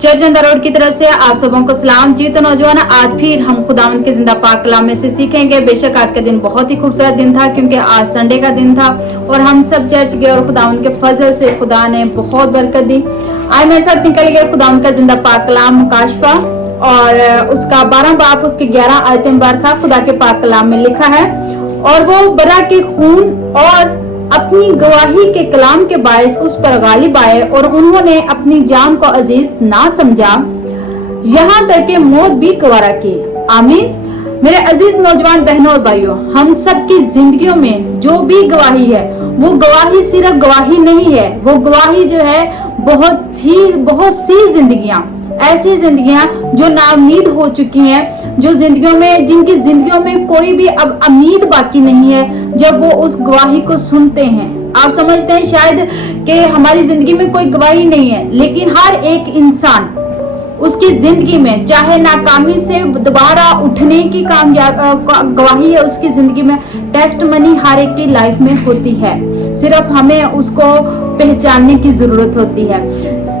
Church on the road की तरफ से आप सबों को सलाम जी। तो नौजवान, आज फिर हम खुदावंद के जिंदा पाक कलाम में से सीखेंगे। बेशक आज का दिन बहुत ही खूबसूरत दिन था, क्योंकि आज संडे का दिन था और हम सब चर्च गए और खुदावंद के फजल से खुदा ने बहुत बरकत दी। आज मेरे साथ निकल गए खुदावंद का जिंदा पाक कलाम मुकाशफा, और उसका 12 बाब उसके 11 आयतें मुबारका खुदा के पाक कलाम में लिखा है। और वो बरा के खून और अपनी गवाही के कलाम के बायस उस पर गालिब आए, और उन्होंने अपनी जान को अजीज ना समझा, यहाँ तक कि मौत भी गवारा की। आमीन। मेरे अजीज नौजवान बहनों और भाइयों, हम सब की जिंदगियों में जो भी गवाही है, वो गवाही सिर्फ गवाही नहीं है, वो गवाही जो है बहुत सी जिंदगियां, ऐसी जिंदगियां जो नाउम्मीद हो चुकी हैं, जो जिनकी जिंदगियों में कोई भी अब उम्मीद बाकी नहीं है। जब वो उस गवाही को सुनते हैं, आप समझते हैं शायद कि हमारी जिंदगी में कोई गवाही नहीं है, लेकिन हर एक इंसान उसकी जिंदगी में, चाहे नाकामी से दोबारा उठने की गवाही है उसकी जिंदगी में, टेस्ट मनी हर एक की लाइफ में होती है। सिर्फ हमें उसको पहचानने की जरूरत होती है।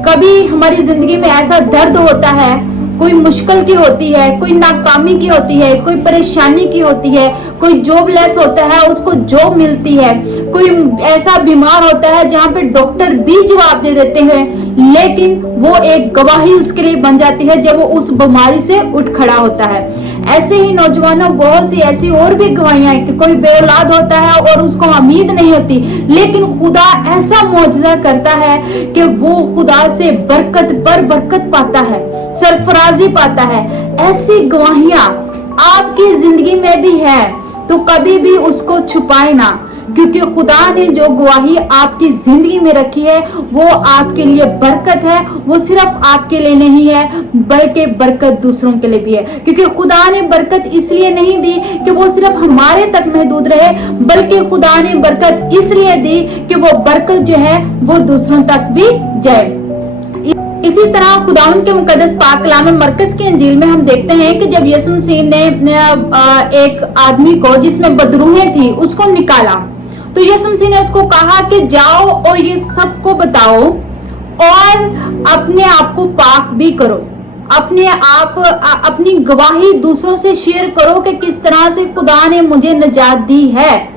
कभी हमारी जिंदगी में ऐसा दर्द होता है, कोई मुश्किल की होती है, कोई नाकामी की होती है, कोई परेशानी की होती है, कोई जॉबलेस होता है उसको जॉब मिलती है, कोई ऐसा बीमार होता है जहाँ पे डॉक्टर भी जवाब दे देते हैं, लेकिन वो एक गवाही उसके लिए बन जाती है जब वो उस बीमारी से उठ खड़ा होता है। ऐसे ही नौजवानों, बहुत सी ऐसी और भी गवाहियां हैं कि कोई बेऔलाद होता है और उसको उम्मीद नहीं होती, लेकिन खुदा ऐसा मौजज़ा करता है कि वो खुदा से बरकत पर बरकत पाता है, सरफराजी पाता है। ऐसी गवाहियां आपकी जिंदगी में भी है, तो कभी भी उसको छुपाए ना, क्योंकि खुदा ने जो गवाही आपकी जिंदगी में रखी है वो आपके लिए बरकत है। वो सिर्फ आपके लिए नहीं है, बल्कि बरकत दूसरों के लिए भी है। क्योंकि खुदा ने बरकत इसलिए नहीं दी कि वो सिर्फ हमारे तक महदूद रहे, बल्कि खुदा ने बरकत इसलिए दी कि वो बरकत जो है वो दूसरों तक भी जाए। इसी तरह खुदावंद के मुकद्दस पाक कलाम में मरकस की इंजील में हम देखते हैं कि जब यीशु मसीह ने एक आदमी को जिसमें बदरूहें थी उसको निकाला, तो यीशु मसीह ने उसको कहा कि जाओ और ये सबको बताओ और अपने आप को पाक भी करो, अपनी गवाही दूसरों से शेयर करो कि किस तरह से खुदा ने मुझे निजात दी है।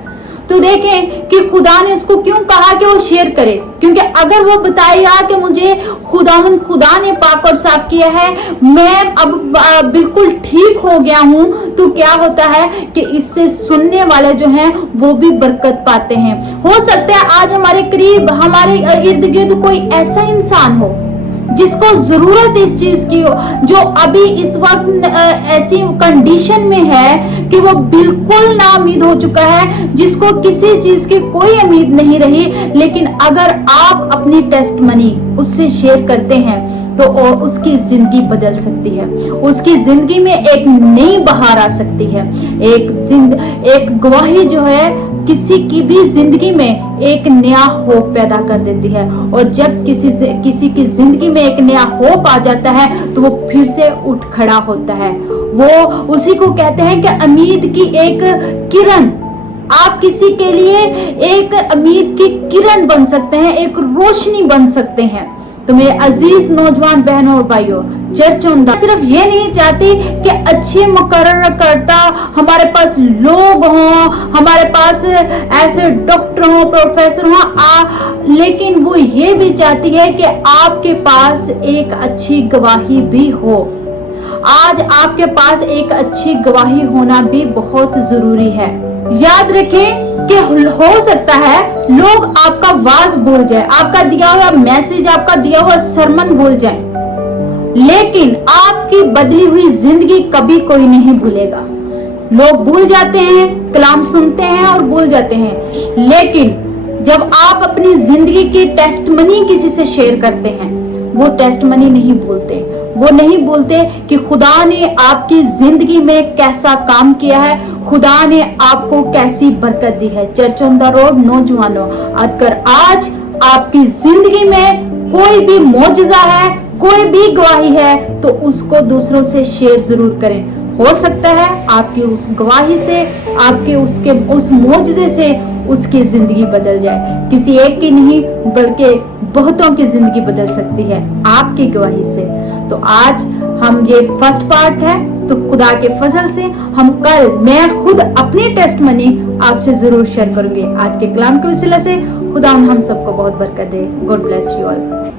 तो देखें कि खुदा ने उसको क्यों कहा कि वो शेयर करे, क्योंकि अगर वो बताएगा कि मुझे खुदा ने पाक और साफ किया है, मैं अब बिल्कुल ठीक हो गया हूं, तो क्या होता है कि इससे सुनने वाले जो हैं वो भी बरकत पाते हैं। हो सकता है आज हमारे करीब, हमारे इर्द गिर्द कोई ऐसा इंसान हो जिसको जरूरत इस चीज की हो, जो अभी इस वक्त ऐसी कंडीशन में है कि वो बिल्कुल ना उम्मीद हो चुका है, जिसको किसी चीज की कोई उम्मीद नहीं रही। लेकिन अगर आप अपनी टेस्ट मनी उससे शेयर करते हैं तो उसकी जिंदगी बदल सकती है, उसकी जिंदगी में एक नई बहार आ सकती है। एक गवाही जो है किसी की भी जिंदगी में एक नया होप पैदा कर देती है, और जब किसी की जिंदगी में एक नया होप आ जाता है तो वो फिर से उठ खड़ा होता है। वो उसी को कहते हैं कि उम्मीद की एक किरण। आप किसी के लिए एक उम्मीद की किरण बन सकते हैं, एक रोशनी बन सकते हैं। तो मेरे अजीज नौजवान बहनों और भाइयों, चर्च ऑन द सिर्फ ये नहीं चाहती कि अच्छे मुकर्रर करता हमारे पास लोग हों, हमारे पास ऐसे डॉक्टर हों, प्रोफेसर हों, लेकिन वो ये भी चाहती है कि आपके पास एक अच्छी गवाही भी हो। आज आपके पास एक अच्छी गवाही होना भी बहुत जरूरी है। याद रखें कि हो सकता है लोग आपका वाज भूल जाए, आपका दिया हुआ मैसेज, आपका दिया हुआ सरमन भूल जाए, लेकिन आपकी बदली हुई जिंदगी कभी कोई नहीं भूलेगा। लोग भूल जाते हैं, कलाम सुनते हैं और भूल जाते हैं, लेकिन जब आप अपनी जिंदगी की टेस्टमनी किसी से शेयर करते हैं, वो टेस्टमनी नहीं भूलते। वो नहीं भूलते कि खुदा ने आपकी जिंदगी में कैसा काम किया है, खुदा ने आपको कैसी बरकत दी है। चर्च ऑन द रोड नौजवानों, अगर आज आपकी जिंदगी में कोई भी मौजज़ा है, कोई भी गवाही है, तो उसको दूसरों से शेयर जरूर करें। हो सकता है आपकी उस गवाही से, आपके उस मौजज़े से उसकी जिंदगी बदल जाए। किसी एक की नहीं बल्कि बहुतों की जिंदगी बदल सकती है आपकी गवाही से। तो आज हम ये फर्स्ट पार्ट है, तो खुदा के फजल से हम कल मैं खुद अपनी टेस्ट मनी आपसे जरूर शेयर करूंगी। आज के कलाम के वसीले से खुदा हम सबको बहुत बरकत दे। God bless you all.